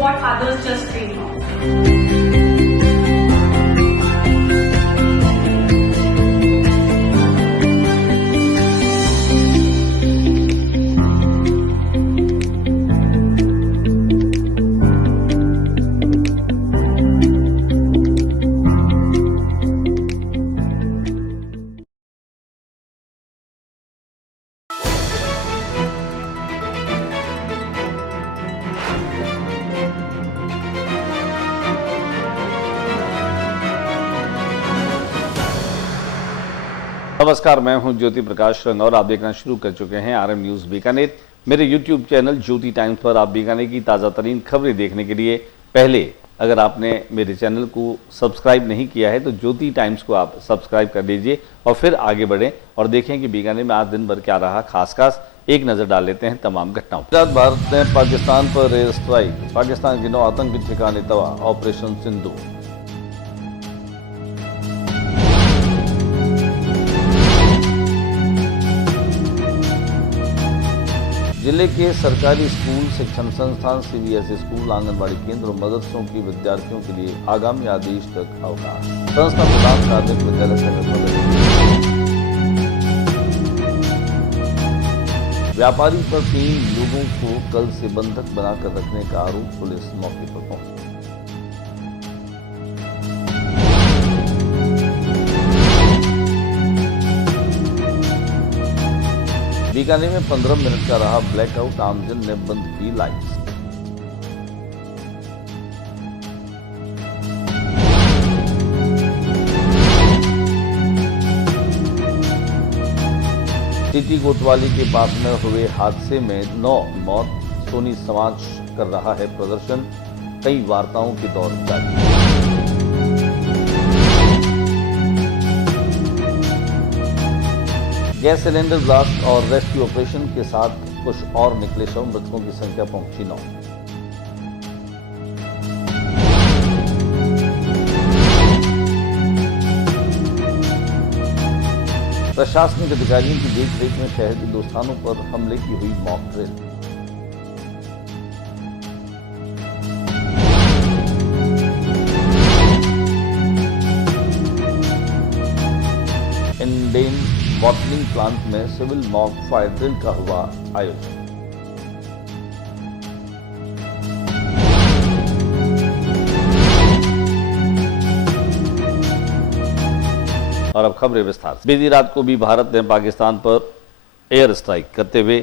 what others just dream of. नमस्कार, मैं हूं ज्योति प्रकाश रंग और आप देखना शुरू कर चुके हैं आरएम न्यूज बीकानेर। मेरे यूट्यूब चैनल ज्योति टाइम्स पर आप बीकानेर की ताज़ा तरीन खबरें देखने के लिए पहले अगर आपने मेरे चैनल को सब्सक्राइब नहीं किया है तो ज्योति टाइम्स को आप सब्सक्राइब कर लीजिए और फिर आगे बढ़ें और देखें कि बीकानेर में आज दिन भर क्या रहा। खास एक नज़र डाल लेते हैं तमाम घटनाओं। भारत ने पाकिस्तान पर एयर स्ट्राइक, पाकिस्तान के 9 आतंकी ठिकाने तबाह, ऑपरेशन सिंदूर। जिले के सरकारी स्कूल, शिक्षण संस्थान, सीबीएसई स्कूल, आंगनबाड़ी केंद्र और मदरसों की विद्यार्थियों के लिए आगामी आदेश तक अवकाश। संस्था प्रधान प्राथमिक विद्यालय समेत व्यापारी पर 3 लोगों को कल से बंधक बनाकर रखने का आरोप, पुलिस मौके पर पहुंची। बीकानेर में 15 मिनट का रहा ब्लैकआउट, आमजन ने बंद की लाइट्स। सिटी कोतवाली के पास में हुए हादसे में 9 मौत, सोनी समाज कर रहा है प्रदर्शन, कई वार्ताओं के दौर जारी। गैस सिलेंडर ब्लास्ट और रेस्क्यू ऑपरेशन के साथ कुछ और निकले शव, मृतकों की संख्या पहुंची 9। प्रशासनिक अधिकारियों की देखरेख में शहर के 2 स्थानों पर हमले की हुई mock drill. Indane bottling plant में सिविल मॉक फायर ड्रिल का हुआ आयोजन। और अब खबरें विस्तार से। बीती रात को भी भारत ने पाकिस्तान पर एयर स्ट्राइक करते हुए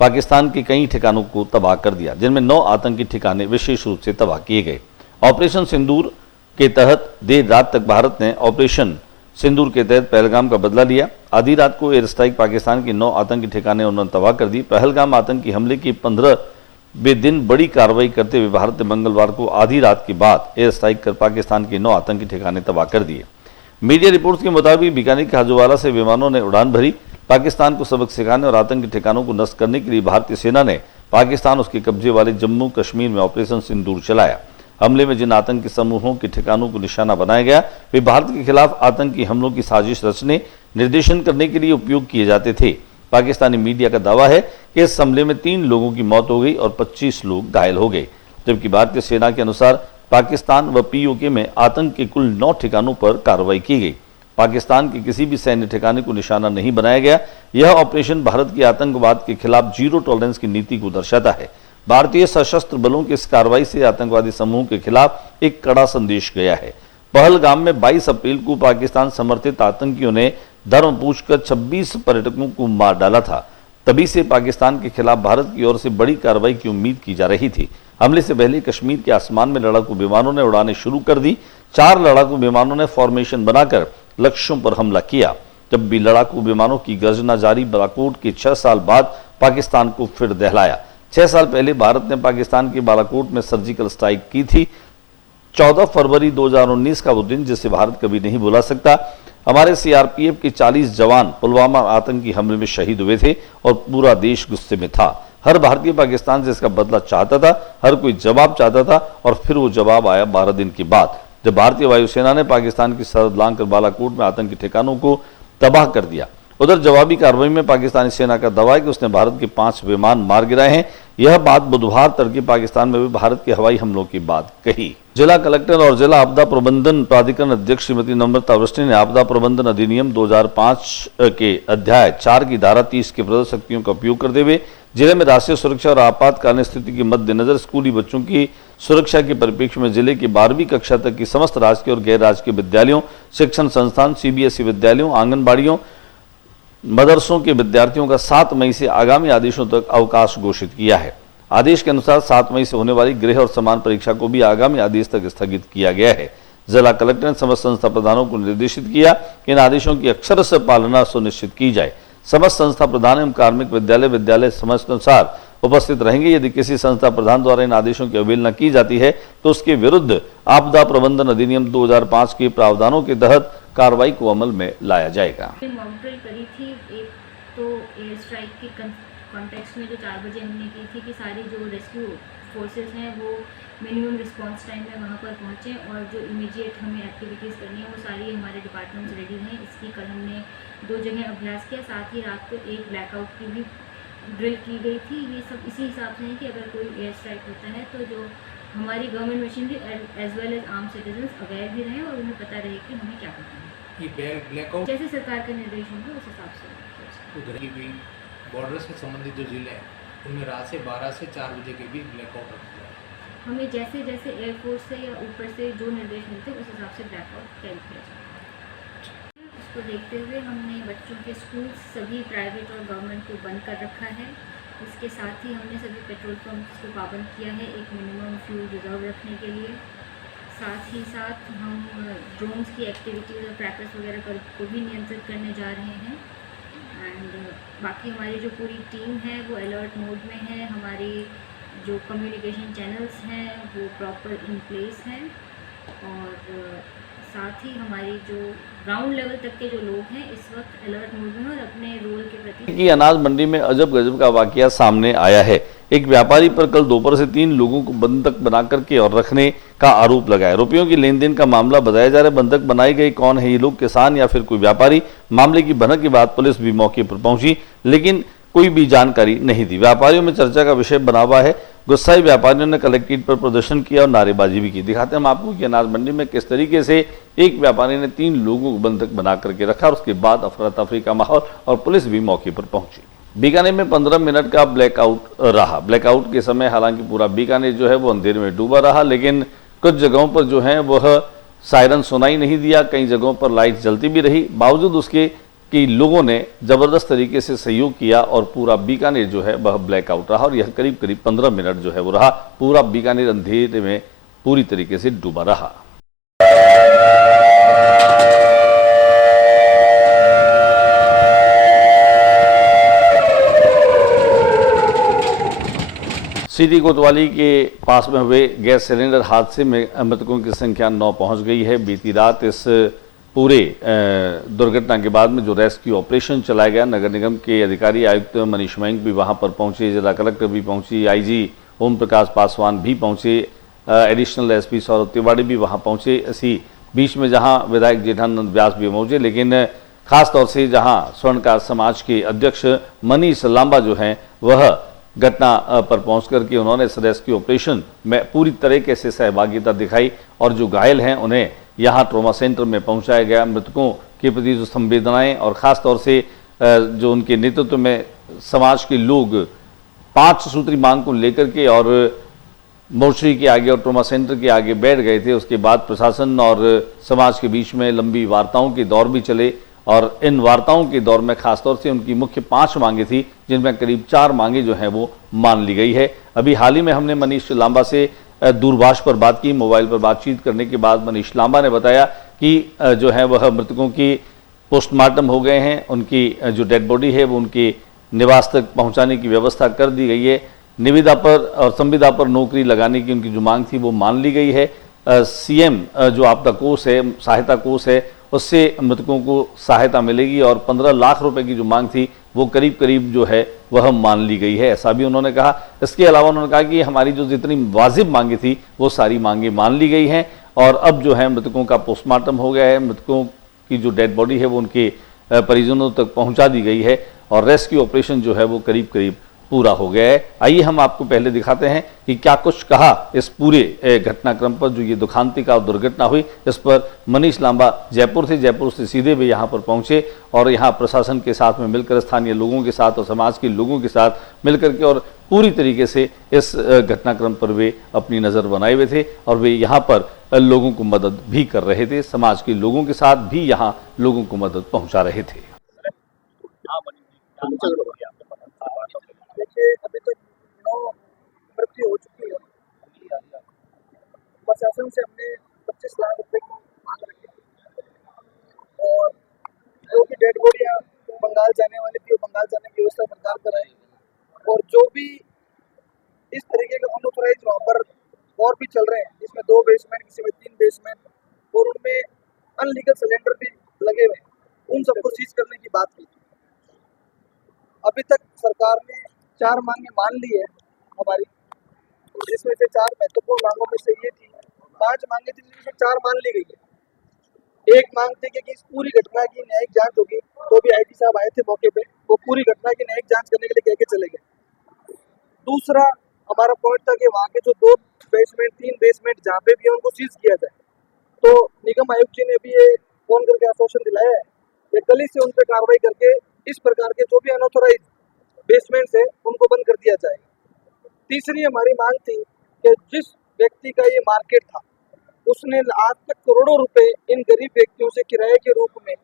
पाकिस्तान के कई ठिकानों को तबाह कर दिया, जिनमें 9 आतंकी ठिकाने विशेष रूप से तबाह किए गए। ऑपरेशन सिंदूर के तहत देर रात तक भारत ने ऑपरेशन सिंदूर के तहत पहलगाम का बदला लिया। आधी रात को एयर स्ट्राइक पाकिस्तान के 9 आतंकी ठिकाने उन्होंने तबाह कर दी। पहलगाम आतंकी हमले की 15वें दिन बड़ी कार्रवाई करते हुए भारत ने मंगलवार को आधी रात के बाद एयर स्ट्राइक कर पाकिस्तान के 9 आतंकी ठिकाने तबाह कर दिए। मीडिया रिपोर्ट्स के मुताबिक बीकानेर के हाजोवाला से विमानों ने उड़ान भरी। पाकिस्तान को सबक सिखाने और आतंकी ठिकानों को नष्ट करने के लिए भारतीय सेना ने पाकिस्तान उसके कब्जे वाले जम्मू कश्मीर में ऑपरेशन सिंदूर चलाया। हमले में जिन आतंकी समूहों के ठिकानों को निशाना बनाया गया वे भारत के खिलाफ आतंकी हमलों की साजिश रचने, निर्देशन करने के लिए उपयोग किए जाते थे। पाकिस्तानी मीडिया का दावा है कि इस हमले में 3 लोगों की मौत हो गई और 25 लोग घायल हो गए, जबकि भारतीय सेना के अनुसार पाकिस्तान व पीओके में आतंक के कुल 9 ठिकानों पर कार्रवाई की गई। पाकिस्तान के किसी भी सैन्य ठिकाने को निशाना नहीं बनाया गया। यह ऑपरेशन भारत की आतंकवाद के खिलाफ जीरो टॉलरेंस की नीति को दर्शाता है। भारतीय सशस्त्र बलों की इस कार्रवाई से आतंकवादी समूह के खिलाफ एक कड़ा संदेश गया है। पहलगाम में 22 अप्रैल को पाकिस्तान समर्थित आतंकियों ने धर्म पूछकर 26 पर्यटकों को मार डाला था। तभी से पाकिस्तान के खिलाफ भारत की ओर से बड़ी कार्रवाई की उम्मीद की जा रही थी। हमले से पहले कश्मीर के आसमान में लड़ाकू विमानों ने उड़ानें शुरू कर दी। 4 लड़ाकू विमानों ने फॉर्मेशन बनाकर लक्ष्यों पर हमला किया। जब भी लड़ाकू विमानों की गर्जना जारी, बालाकोट के 6 साल बाद पाकिस्तान को फिर दहलाया। 6 साल पहले भारत ने पाकिस्तान के बालाकोट में सर्जिकल स्ट्राइक की थी। 14 फरवरी 2019 का वो दिन जिसे भारत कभी नहीं भुला सकता। हमारे सीआरपीएफ के 40 जवान पुलवामा आतंकी हमले में शहीद हुए थे और पूरा देश गुस्से में था। हर भारतीय पाकिस्तान से इसका बदला चाहता था, हर कोई जवाब चाहता था और फिर वो जवाब आया 12 दिन के बाद, जब भारतीय वायुसेना ने पाकिस्तान की सरहद लांघकर बालाकोट में आतंकी ठिकानों को तबाह कर दिया। उधर जवाबी कार्रवाई में पाकिस्तानी सेना का दावा है कि उसने भारत के 5 विमान मार गिराए हैं। यह बात बुधवार तड़के पाकिस्तान में भी भारत के हवाई हमलों की बात कही। जिला कलेक्टर और जिला आपदा प्रबंधन प्राधिकरण अध्यक्ष श्रीमती नम्रता अवस्थी ने आपदा प्रबंधन अधिनियम 2005 के अध्याय 4 की धारा 30 के प्रदत्त शक्तियों का उपयोग करते हुए जिले में राष्ट्रीय सुरक्षा और आपातकालीन स्थिति के मद्देनजर स्कूली बच्चों की सुरक्षा के परिप्रेक्ष्य में जिले की 12वीं कक्षा तक की समस्त राजकीय और गैर राजकीय विद्यालयों, शिक्षण संस्थान, CBSE विद्यालयों, आंगनबाड़ियों, मदरसों के विद्यार्थियों का 7 मई से आगामी आदेशों तक अवकाश घोषित किया है। आदेश के अनुसार 7 मई से होने वाली गृह और समान परीक्षा को भी आगामी आदेश तक स्थगित किया गया है। जिला कलेक्टर ने समस्त संस्था प्रधानों को निर्देशित किया कि इन आदेशों की अक्षरशः पालना सुनिश्चित की जाए। समस्त संस्था प्रधान एवं कार्मिक विद्यालय समयानुसार उपस्थित रहेंगे। यदि किसी संस्था प्रधान द्वारा इन आदेशों की अवहेलना की जाती है तो उसके विरुद्ध आपदा प्रबंधन अधिनियम 2005 के प्रावधानों के तहत कार्रवाई को अमल में लाया जाएगा। मॉनिटरिंग करी थी, एक तो एयर स्ट्राइक के कॉन्टेक्स्ट में जो 4 बजे हमने की थी कि सारी जो रेस्क्यू फोर्सेस हैं वो मिनिमम रिस्पांस टाइम में वहाँ पर पहुँचें और जो इमीडिएट हमें एक्टिविटीज़ करनी है वो सारी हमारे डिपार्टमेंट्स रेडी हैं। इसकी कल हमने 2 जगह अभ्यास किया, साथ ही रात को एक ब्लैकआउट की भी ड्रिल की गई थी। ये सब इसी हिसाब से है कि अगर कोई एयर स्ट्राइक होता है तो जो हमारी government machinery as well as आर्म सिटीजन्स अवेयर भी रहें और उन्हें पता रहे कि हमें क्या करना है। ये ब्लैकआउट जैसे सरकार के निर्देश होंगे उस हिसाब से उधर की भी बॉर्डर से संबंधित जो जिले हैं उनमें रात से 12 से 4 बजे के बीच ब्लैकआउट रखा जाए। हमें जैसे जैसे एयरफोर्स से या ऊपर से जो निर्देश मिलते हैं उस हिसाब से ब्लैकआउट कैरी किया जाता है। उसको देखते हुए हमने बच्चों के स्कूल सभी प्राइवेट और गवर्नमेंट को बंद कर रखा है। इसके साथ ही हमने सभी पेट्रोल पंप्स को पाबंद किया है एक मिनिमम फ्यूल रिजर्व रखने के लिए। साथ ही साथ हम ड्रोन्स की एक्टिविटीज़ और क्रैकर्स वगैरह को भी नियंत्रित करने जा रहे हैं। एंड बाकी हमारी जो पूरी टीम है वो अलर्ट मोड में है। हमारी जो कम्युनिकेशन चैनल्स हैं वो प्रॉपर इन प्लेस हैं और साथ ही हमारी जो ग्राउंड लेवल तक के जो लोग हैं इस वक्त अलर्ट मोड में हैं और अपने रोल के प्रति की अनाज मंडी में अजब गजब का वाकया सामने आया है। एक व्यापारी पर कल दोपहर से 3 लोगों को बंधक बना करके और रखने का आरोप लगाया। रुपयों की लेन देन का मामला बताया जा रहा है। बंधक बनाई गई कौन है, ये लोग किसान या फिर कोई व्यापारी? मामले की भनक के बाद पुलिस भी मौके पर पहुंची लेकिन कोई भी जानकारी नहीं दी। व्यापारियों में चर्चा का विषय बना हुआ है। गुस्साई व्यापारियों ने कलेक्ट्रेट पर प्रदर्शन किया और नारेबाजी भी की। दिखाते हैं हम आपको कि अनाज मंडी में किस तरीके से एक व्यापारी ने 3 लोगों को बंधक बना करके रखा और उसके बाद अफरा तफरी का माहौल और पुलिस भी मौके पर पहुंची। बीकानेर में 15 मिनट का ब्लैकआउट रहा। ब्लैकआउट के समय हालांकि पूरा बीकानेर जो है वो अंधेरे में डूबा रहा लेकिन कुछ जगहों पर जो है वह सायरन सुनाई नहीं दिया। कई जगहों पर लाइट जलती भी रही। बावजूद उसके कि लोगों ने जबरदस्त तरीके से सहयोग किया और पूरा बीकानेर जो है वह ब्लैकआउट रहा और यह करीब करीब 15 मिनट जो है वो रहा। पूरा बीकानेर अंधेरे में पूरी तरीके से डूबा रहा। सिटी कोतवाली के पास में हुए गैस सिलेंडर हादसे में मृतकों की संख्या 9 पहुंच गई है। बीती रात इस पूरे दुर्घटना के बाद में जो रेस्क्यू ऑपरेशन चलाया गया, नगर निगम के अधिकारी आयुक्त मनीष मयंक भी वहां पर पहुंचे, जिला कलेक्टर भी पहुंची, IG ओम प्रकाश पासवान भी पहुंचे, एडिशनल SP सौरभ तिवारी भी वहां पहुंचे। इसी बीच में जहां विधायक जेठानंद व्यास भी पहुंचे लेकिन खासतौर से जहां स्वर्णकार समाज के अध्यक्ष मनीष लांबा जो हैं वह घटना पर पहुंच करके उन्होंने इस रेस्क्यू ऑपरेशन में पूरी तरीके से सहभागिता दिखाई और जो घायल हैं उन्हें यहाँ ट्रॉमा सेंटर में पहुंचाया गया। मृतकों के प्रति जो संवेदनाएं और ख़ास तौर से जो उनके नेतृत्व में समाज के लोग 5 सूत्री मांग को लेकर के और मोर्चरी के आगे और ट्रॉमा सेंटर के आगे बैठ गए थे। उसके बाद प्रशासन और समाज के बीच में लंबी वार्ताओं के दौर भी चले और इन वार्ताओं के दौर में खासतौर से उनकी मुख्य 5 मांगे थी जिनमें करीब 4 मांगे जो हैं वो मान ली गई है। अभी हाल ही में हमने मनीष लांबा से दूरभाष पर बात की। मोबाइल पर बातचीत करने के बाद मनीष लांबा ने बताया कि जो है वह मृतकों की पोस्टमार्टम हो गए हैं। उनकी जो डेड बॉडी है वो उनके निवास तक पहुंचाने की व्यवस्था कर दी गई है। निविदा पर और संविदा पर नौकरी लगाने की उनकी जो मांग थी वो मान ली गई है। CM जो आपदा कोष है, सहायता कोष है, उससे मृतकों को सहायता मिलेगी और 15 लाख रुपए की जो मांग थी वो करीब करीब जो है वह मान ली गई है, ऐसा भी उन्होंने कहा। इसके अलावा उन्होंने कहा कि हमारी जो जितनी वाजिब मांगे थी वो सारी मांगे मान ली गई हैं और अब जो है मृतकों का पोस्टमार्टम हो गया है। मृतकों की जो डेड बॉडी है वो उनके परिजनों तक पहुंचा दी गई है और रेस्क्यू ऑपरेशन जो है वो करीब करीब पूरा हो गया है। आइए हम आपको पहले दिखाते हैं कि क्या कुछ कहा इस पूरे घटनाक्रम पर जो ये दुखांतिका और दुर्घटना हुई। इस पर मनीष लांबा जयपुर से सीधे भी यहाँ पर पहुंचे और यहाँ प्रशासन के साथ में मिलकर, स्थानीय लोगों के साथ और समाज के लोगों के साथ मिलकर के और पूरी तरीके से इस घटनाक्रम पर वे अपनी नज़र बनाए हुए थे और वे यहाँ पर लोगों को मदद भी कर रहे थे। समाज के लोगों के साथ भी यहाँ लोगों को मदद पहुँचा रहे थे। देखिए, अभी तक 9 मृत्यु हो चुकी है। प्रशासन से हमने 25 लाख रुपए की मांग रखी थी और जो भी डेड बॉडियाँ बंगाल जाने वाली थी, बंगाल जाने की व्यवस्था सरकार कराई और जो भी इस तरीके का अनऑथराइज वहाँ पर और भी चल रहे हैं, जिसमें 2 बेसमेंट, किसी में 3 बेसमेंट और उनमें अनलीगल सिलेंडर भी लगे हुए हैं, उन सबको सीज करने की बात की। अभी तक सरकार ने 4 मांगें मान ली है हमारी, जिसमें से 4 महत्वपूर्ण मांगों में से ये थी। 5 मांगे थी जिसमें से 4 मान ली गई है। एक मांग थी कि इस पूरी घटना की न्यायिक जांच होगी, तो भी आईटी साहब आए थे मौके पे, वो पूरी घटना की न्यायिक जांच करने के लिए कह के चले गए। दूसरा हमारा पॉइंट था कि वहाँ के जो 2 बेसमेंट, 3 बेसमेंट जहाँ पे भी है उनको सीज किया जाए। तो निगम आयुक्त जी ने भी ये फोन करके आश्वासन दिलाया है कि कल ही से उन पर कार्रवाई करके इस प्रकार के जो भी अनऑथराइज बेसमेंट्स है उनको बंद कर दिया जाए। तीसरी हमारी मांग थी कि जिस व्यक्ति का ये मार्केट था, उसने आज तक करोड़ों रुपए इन गरीब व्यक्तियों से किराए के रूप में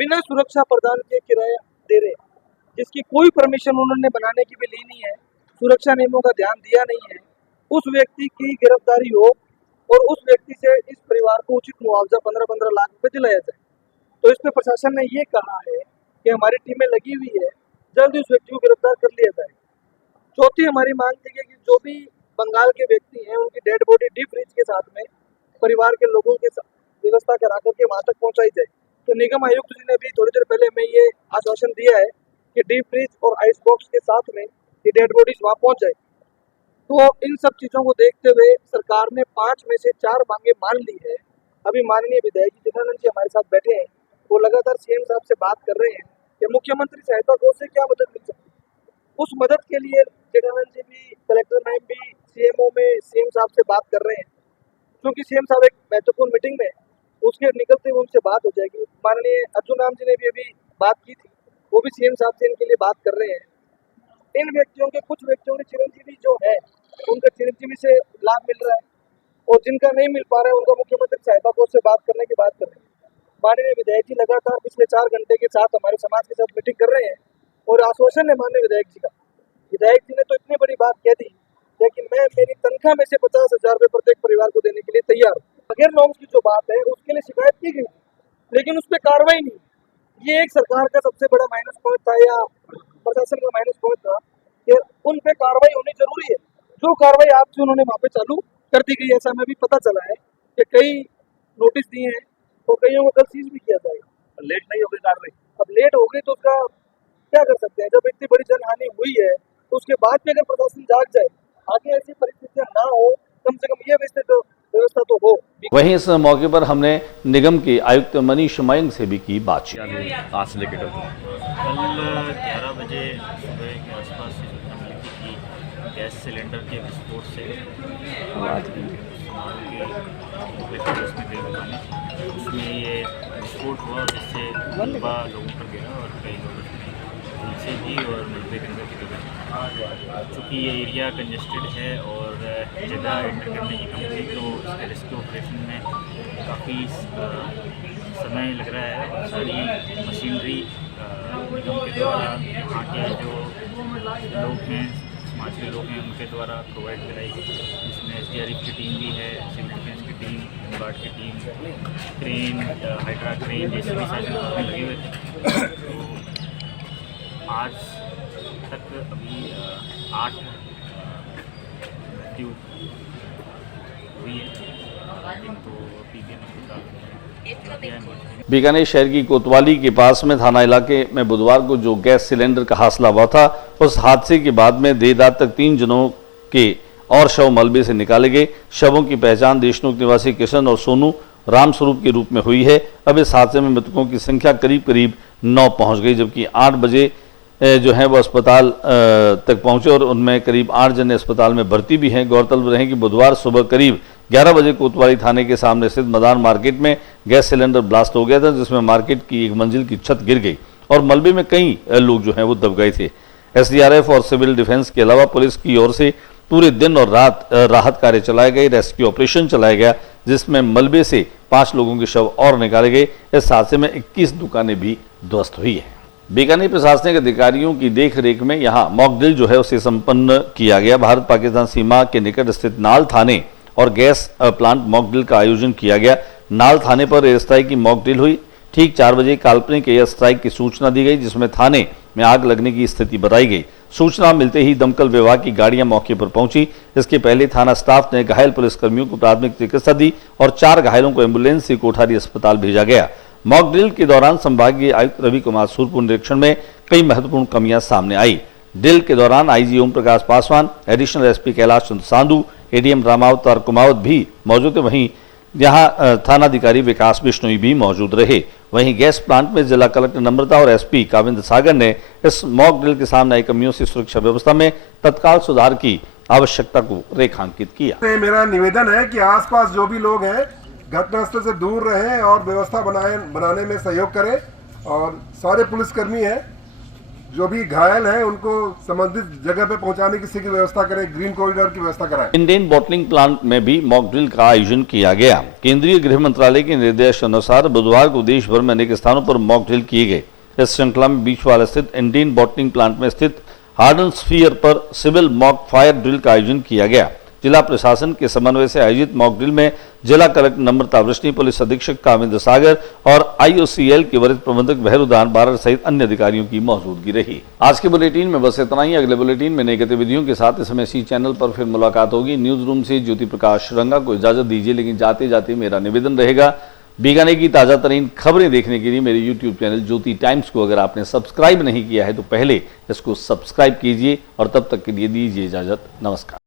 बिना सुरक्षा प्रदान किए किराया दे रहे, जिसकी कोई परमिशन उन्होंने बनाने की भी ली नहीं है, सुरक्षा नियमों का ध्यान दिया नहीं है। उस व्यक्ति की गिरफ्तारी हो और उस व्यक्ति से इस परिवार को उचित मुआवजा 15-15 लाख रुपए दिलाया जाए। तो इस पर प्रशासन ने ये कहा है कि हमारी टीमें लगी हुई है, जल्दी उस व्यक्ति को गिरफ्तार कर लिया जाए। चौथी हमारी मांग थी कि जो भी बंगाल के व्यक्ति हैं उनकी डेड बॉडी डीप फ्रीज के साथ में परिवार के लोगों के साथ व्यवस्था करा करके वहाँ तक पहुँचाई जाए। तो निगम आयुक्त जी ने भी थोड़ी देर पहले हमें ये आश्वासन दिया है कि डीप फ्रीज और आइस बॉक्स के साथ में ये डेड बॉडीज वहाँ पहुँच जाए। तो इन सब चीज़ों को देखते हुए सरकार ने 5 में से 4 मांगे मान ली है। अभी माननीय विधायक जनानंद जी हमारे साथ बैठे हैं, वो लगातार सीएम साहब से बात कर रहे हैं कि मुख्यमंत्री सहायता कोष से क्या मदद मिल सकती है। उस मदद के लिए जनानंद जी भी, कलेक्टर मैम भी सीएमओ में सीएम साहब से बात कर रहे हैं, क्योंकि सीएम साहब एक महत्वपूर्ण मीटिंग में, उसके निकलते हुए उनसे बात हो जाएगी। माननीय अर्जुन राम जी ने भी अभी बात की थी, वो भी सीएम साहब से इनके लिए बात कर रहे हैं। इन व्यक्तियों के, कुछ व्यक्तियों के चिरंजीवी जो है उनका चिरंजीवी से लाभ मिल रहा है और जिनका नहीं मिल पा रहा है उनका मुख्यमंत्री सहायता कोष से बात करने की बात कर रहे हैं। माननीय विधायक जी लगातार पिछले 4 घंटे के साथ हमारे समाज के साथ मीटिंग कर रहे हैं और आश्वासन है माननीय विधायक जी का। विधायक जी ने तो इतनी बड़ी बात कह दी, लेकिन मैं मेरी तनख्वाह में से 50,000 रुपये प्रत्येक परिवार को देने के लिए तैयार हूँ। बगैर नॉर्म्स की जो बात है उसके लिए शिकायत की गई, लेकिन उस पर कार्रवाई नहीं। ये एक सरकार का सबसे बड़ा माइनस पॉइंट था या प्रशासन का माइनस पॉइंट था कि उन पे कार्रवाई होनी जरूरी है। जो कार्रवाई आपसे उन्होंने वहाँ पे चालू कर दी गई, ऐसा हमें भी पता चला है कि कई नोटिस दिए हैं तो कईयों को कल सीज भी किया जाएगा। लेट नहीं हो गई कार्रवाई, अब लेट हो गई तो उसका क्या कर सकते हैं। जब इतनी बड़ी जनहानि हुई है तो उसके बाद भी अगर प्रशासन जाग जाए, आगे ऐसी परिस्थितियां ना हो, कम से कम ये व्यवस्था तो हो। वहीं इस मौके पर हमने निगम के आयुक्त मनीष मयंक से भी की बातचीत। आज से लेकर कल 11 बजे सुबह के आसपास से सूचना मिली थी कि गैस सिलेंडर के विस्फोट से उसमें ये विस्फोट हुआ, जिससे मलबा लोगों पर गिरा और कई लोग नीचे भी और मलबे के अंदर की जगह। चूँकि ये एरिया कंजेस्टेड है और जगह एंटर करने की कम थी, तो इसके रेस्क्यू ऑपरेशन में काफ़ी समय लग रहा है और सारी मशीनरी निगम के द्वारा यहाँ के जो लोग हैं, समाज के लोग हैं, उनके द्वारा प्रोवाइड कराई गई। इसमें SDRF की टीम भी है, सिविल डिफेंस की टीम, गार्ड की टीम, क्रेन, हाइड्रा क्रेन जैसे भी सारे लोग लगे हुए थे। तो आज तक अभी 8 मृत्यु हुई है, जिनको बीकानेर शहर की कोतवाली के पास में थाना इलाके में बुधवार को जो गैस सिलेंडर का हादसा हुआ था, उस हादसे के बाद में देर रात तक 3 जनों के और शव मलबे से निकाले गए। शवों की पहचान देशमुख निवासी किशन और सोनू रामस्वरूप के रूप में हुई है। अब इस हादसे में मृतकों की संख्या करीब 9 पहुंच गई, जबकि 8 बजे जो है वो अस्पताल तक पहुंचे और उनमें करीब 8 जने अस्पताल में भर्ती भी हैं। गौरतलब रहे कि बुधवार सुबह करीब 11 बजे कोतवाली थाने के सामने स्थित मदान मार्केट में गैस सिलेंडर ब्लास्ट हो गया था, जिसमें मार्केट की एक मंजिल की छत गिर गई और मलबे में कई लोग जो हैं वो दब गए थे। एसडीआरएफ और सिविल डिफेंस के अलावा पुलिस की ओर से पूरे दिन और रात राहत कार्य चलाए गए, रेस्क्यू ऑपरेशन चलाया गया, जिसमें मलबे से 5 लोगों के शव और निकाले गए। इस हादसे में 21 दुकानें भी ध्वस्त हुई है। बीकानेर प्रशासनिक अधिकारियों की देखरेख में यहां मॉक ड्रिल जो है उसे संपन्न किया गया। भारत पाकिस्तान सीमा के निकट स्थित नाल थाने और गैस प्लांट मॉक ड्रिल का आयोजन किया गया। नाल थाने पर एयर स्ट्राइक की मॉक ड्रिल हुई। ठीक 4 बजे काल्पनिक एयर स्ट्राइक की सूचना दी गई, जिसमें थाने में आग लगने की स्थिति बताई गई। सूचना मिलते ही दमकल विभाग की गाड़ियां मौके पर पहुंची। इसके पहले थाना स्टाफ ने घायल पुलिसकर्मियों को प्राथमिक चिकित्सा दी और 4 घायलों को एम्बुलेंस से कोठारी अस्पताल भेजा गया। मॉक ड्रिल के दौरान संभागीय आयुक्त रवि कुमार सूरपुर निरीक्षण में कई महत्वपूर्ण कमियां सामने आई। ड्रिल के दौरान IG Om Prakash Paswan, additional SP Kailash Chandra Sandhu, ADM रामावतार कुमावत भी मौजूद थे। वहीं यहाँ थानाधिकारी विकास बिश्नोई भी मौजूद रहे। वहीं गैस प्लांट में जिला कलेक्टर नम्रता और एसपी काविंद्र सागर ने इस मॉक ड्रिल के सामने आई कमियों से सुरक्षा व्यवस्था में तत्काल सुधार की आवश्यकता को रेखांकित किया। मेरा निवेदन है कि आसपास जो भी लोग हैं घटनास्थल से दूर रहें और व्यवस्था बनाने में सहयोग करें, और सारे पुलिसकर्मी हैं जो भी घायल हैं उनको संबंधित जगह पे पहुंचाने की शीघ्र व्यवस्था करें, ग्रीन कॉरिडोर की व्यवस्था कराएं। इंडियन बॉटलिंग प्लांट में भी मॉक ड्रिल का आयोजन किया गया। केंद्रीय गृह मंत्रालय के निर्देश अनुसार बुधवार को देश भर में अनेक स्थानों पर मॉक ड्रिल किए गए। इस श्रृंखला में बीचवाल स्थित इंडियन बॉटलिंग प्लांट में स्थित हार्डन स्फीयर पर सिविल मॉक फायर ड्रिल का आयोजन किया गया। जिला प्रशासन के समन्वय से आयोजित मॉक ड्रिल में जिला कलेक्टर नम्रता वृष्णि, पुलिस अधीक्षक काविंद्र सागर और आईओसीएल के वरिष्ठ प्रबंधक बहरुदान बारर सहित अन्य अधिकारियों की मौजूदगी रही। आज के बुलेटिन में बस इतना ही। अगले बुलेटिन में नई गतिविधियों के साथ इस समय इसी चैनल पर फिर मुलाकात होगी। न्यूज रूम से ज्योति प्रकाश रंगा को इजाजत दीजिए, लेकिन जाते जाते मेरा निवेदन रहेगा, बीकानेर की ताजा तरीन खबरें देखने के लिए मेरे यूट्यूब चैनल ज्योति टाइम्स को अगर आपने सब्सक्राइब नहीं किया है तो पहले इसको सब्सक्राइब कीजिए और तब तक के लिए दीजिए इजाजत। नमस्कार।